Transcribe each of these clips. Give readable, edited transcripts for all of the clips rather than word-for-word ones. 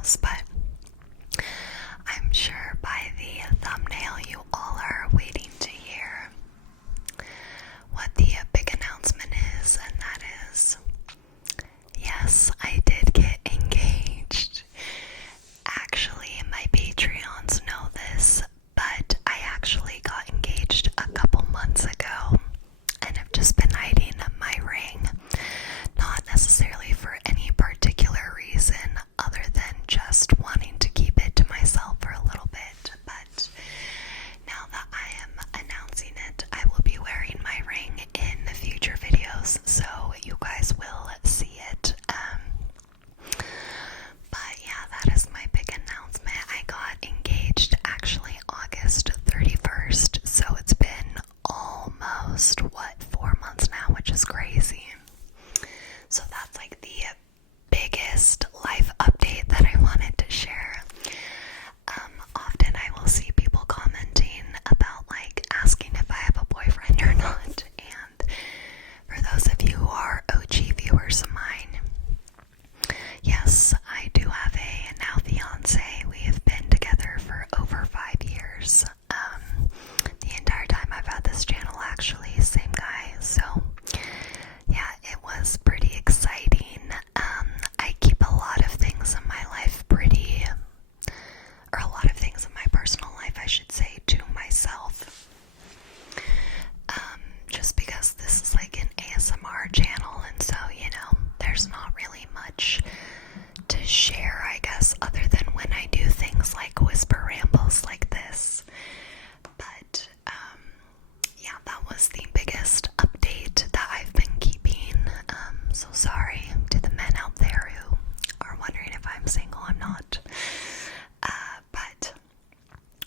else, but I'm sure by the thumbnail you all are waiting to hear what the big announcement is, and that is, yes, I did get engaged. Actually, my Patreons know this, but I actually got engaged a couple months ago, and I've just been hiding my ring, not necessarily for any particular reason other than just wanting to keep it to myself for a little bit. But now that I am announcing it, I will be wearing my ring in the future videos, so you guys will see it. But yeah, that is my big announcement. I got engaged actually August 31st, so it's been almost, 4 months now, which is crazy. So that's like the biggest life update that I wanted to share. Often I will see people commenting about like asking if I have a boyfriend or not, and for those of you who are OG viewers of mine, yes, I do have a now fiance. We have been together for over 5 years. The entire time I've had this channel, actually, same guy. So yeah, it was pretty exciting. I keep a lot of things in my life or a lot of things in my personal life, I should say, to myself. Just because this is like an ASMR channel, and so, there's not really much to share, I guess, other than when I do things like whisper rambles like this. But, yeah, that was the biggest update that I've been keeping. So sorry to the men out there who are wondering if I'm single. I'm not. But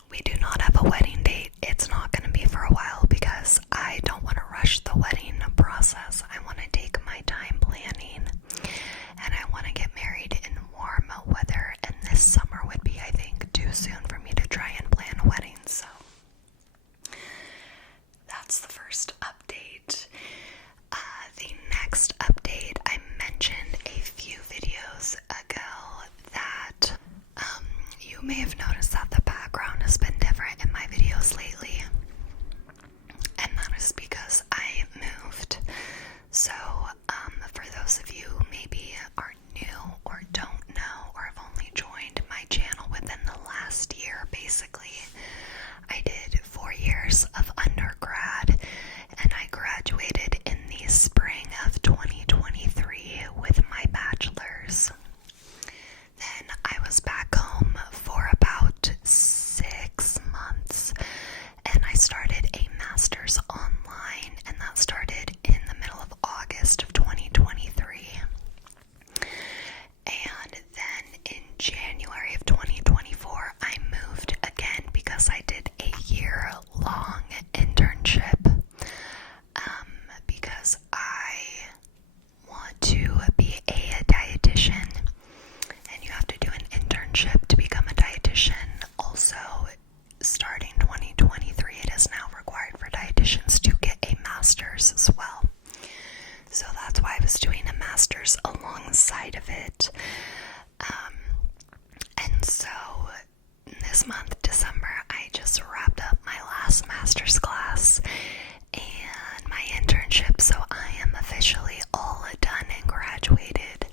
we do not have a wedding date. It's not going to be for a while because I don't want to rush the wedding process. I want to take my time planning, and I want to get married in warm weather, and this summer would be, I think, too soon for me to try and plan a wedding. So that's the first update. The next update, I mentioned a few videos ago that you may have noticed that the background has been different in my videos lately, and that is because I moved. So for those of you who maybe are new or don't know or have only joined my channel within the last year, basically, I did 4 years of undergrad, and I graduated in the spring of 2023 with my bachelor's. Then I was back home for about 6 months, and I started a master's online, and that started in the middle of August of 2023. And then in January of 2024, I moved again because I did a year-long internship, because I want to be a dietitian, and you have to do an internship to become a dietitian. Also, starting 2023, it is now required for dietitians to get a master's as well. So that's why I was doing a master's alongside of it. And so this month, December, I just wrapped up my last master's class and my internship, so I am officially all done and graduated,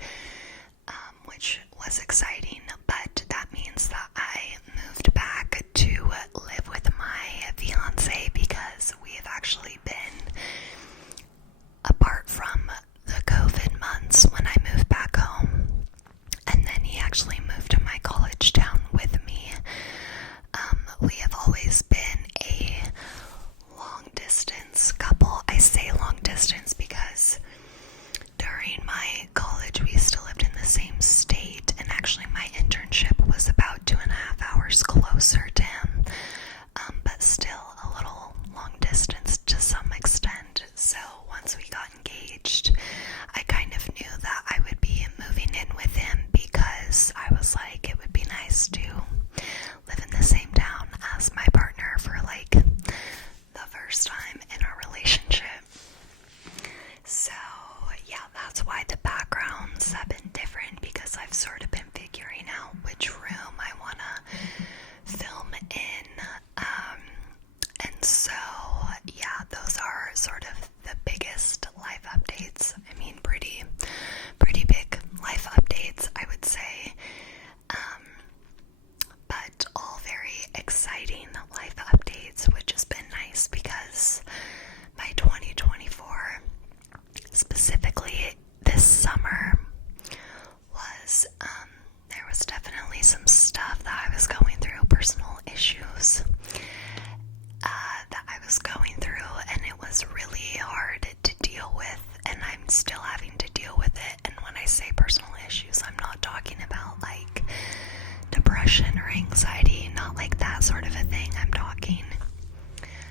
which was exciting. But that means that I moved back to live with my fiance because we have actually been apart from the COVID months when I moved back home, and then he actually moved to my college town with me. We have always been a long distance couple. I say long distance because during my college we still lived in the same state, and actually my internship was about 2.5 hours closer to him, but still a little long distance to some extent. So once we got engaged, I kind of knew that I would be moving in with him because I was definitely some stuff that I was going through, personal issues that I was going through, and it was really hard to deal with, and I'm still having to deal with it. And when I say personal issues, I'm not talking about like depression or anxiety, not like that sort of a thing. I'm talking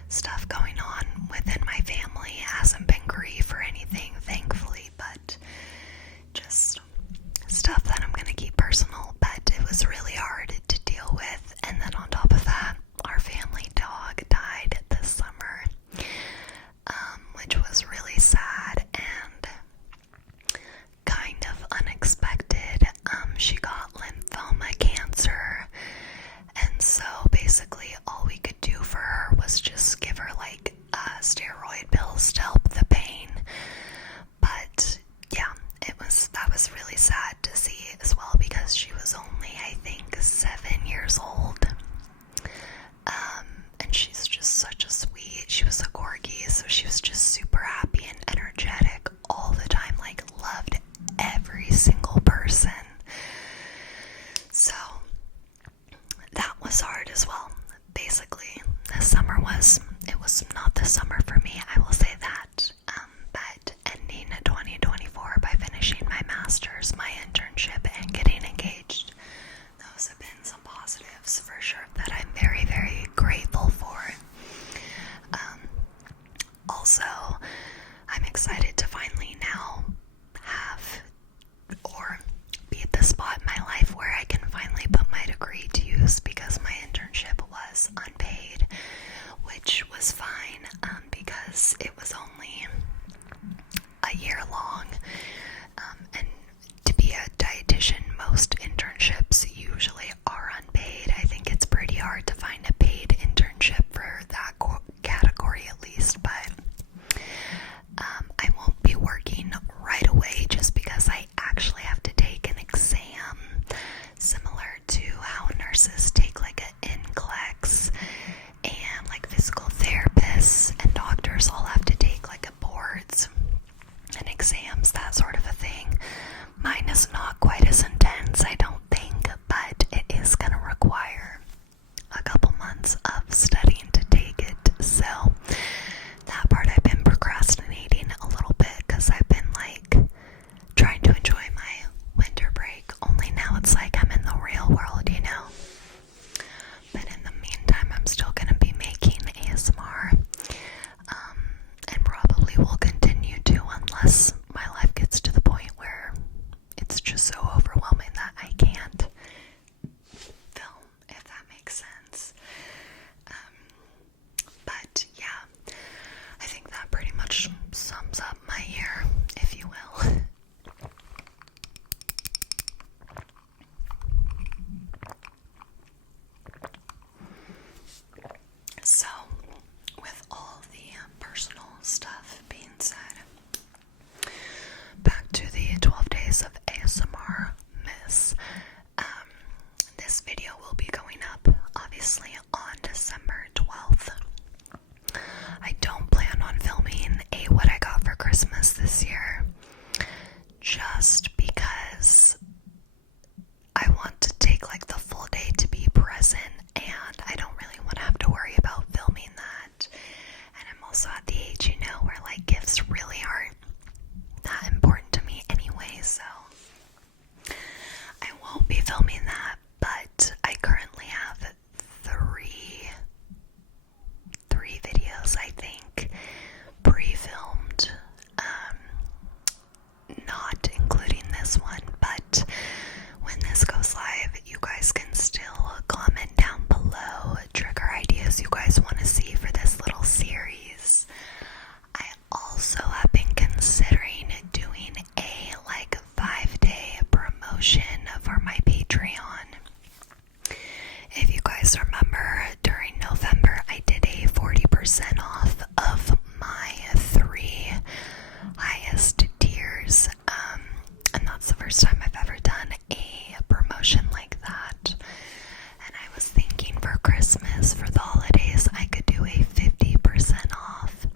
stuff going on within my family. It hasn't been grief or anything, thankfully, but just stuff that I'm gonna keep personal. But it was really hard to deal with, and then on top of that, our family dog died this summer, which was really sad and kind of unexpected. She got lymphoma cancer, and so basically all we could do for her was just give her like steroid pills to help the pain. But yeah, that was really sad to see as well, because she was only, I think, 7 years old. And she's just such a sweet, she was a corgi, so she was just super happy and energetic all the time, like loved every single person. So that was hard as well. Basically, this summer was not the summer for me, I will say that. But ending 2024 by finishing my master's, my internship, and getting engaged, those have been some positives for sure that I'm very, very grateful for. Also, I'm excited to finally now have, or be at the spot in my life where I can finally put my degree to use, because my internship was unpaid, which was fine, because it was only a year long, and to be a dietitian, most internships usually are unpaid. I think it's pretty hard to find a paid internship for that category at least, but I won't be working right away just because I actually have to take an exam similar to how nurses take like an NCLEX, and like physical therapists and doctors all have to take like a boards and exams, that sort of a thing. Mine is not quite as intense, I don't think, but it is going to require a couple months of studying to take it. So that part I've been procrastinating a little bit, because I've been like trying to enjoy my winter break, only now it's like I'm in the real world, you know. But in the meantime, I'm still going to be making ASMR, and probably will continue to, unless my life gets to the point where it's just so overwhelming that I can't film, if that makes sense. But yeah, I think that pretty much sums up my year, if you will. So, with all the personal stuff being said, back to the 12 days of ASMR Miss. This video will be going up, obviously, on December 12th. I don't plan on filming a what I got for Christmas this year, just because I want to take like the full day to be present, and I don't really want to have to worry about filming that. And I'm also at the age, you know, where like gifts really aren't that important to me anyway, so I won't be filming that. But I currently have three videos, I think, pre-filmed, not including this one, but when this goes live, you guys can still comment down below trigger ideas you guys want to see for this little series. I also have been considering doing a like 5-day promotion for my Patreon. If you guys remember, during November I did a 40% off of my 3 highest tiers, and that's the first time I've ever done a promotion like that. And I was thinking for Christmas, for the holidays, I could do a 50% off,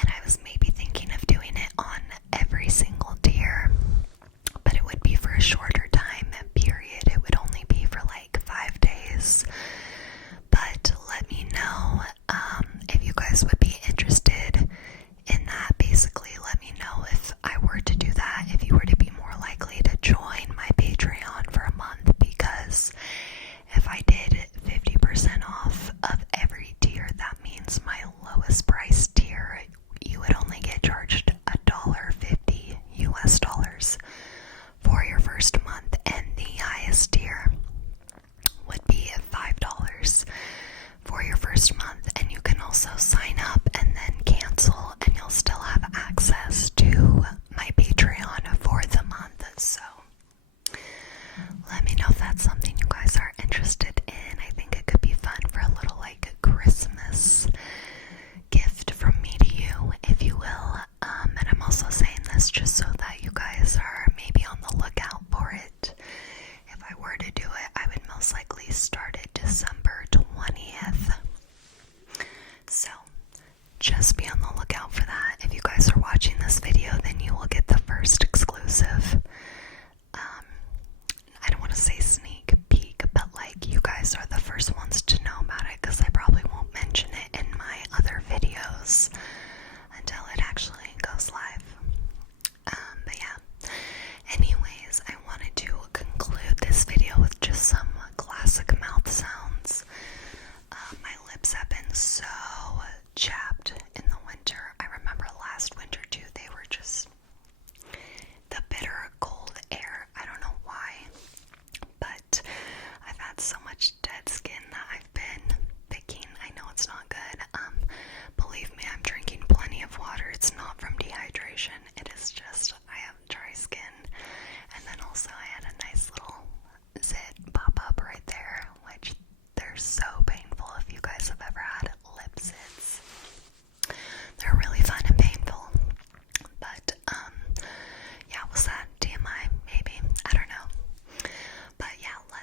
and I was maybe thinking of doing it on every single tier, but it would be for a shorter time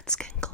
let's conclude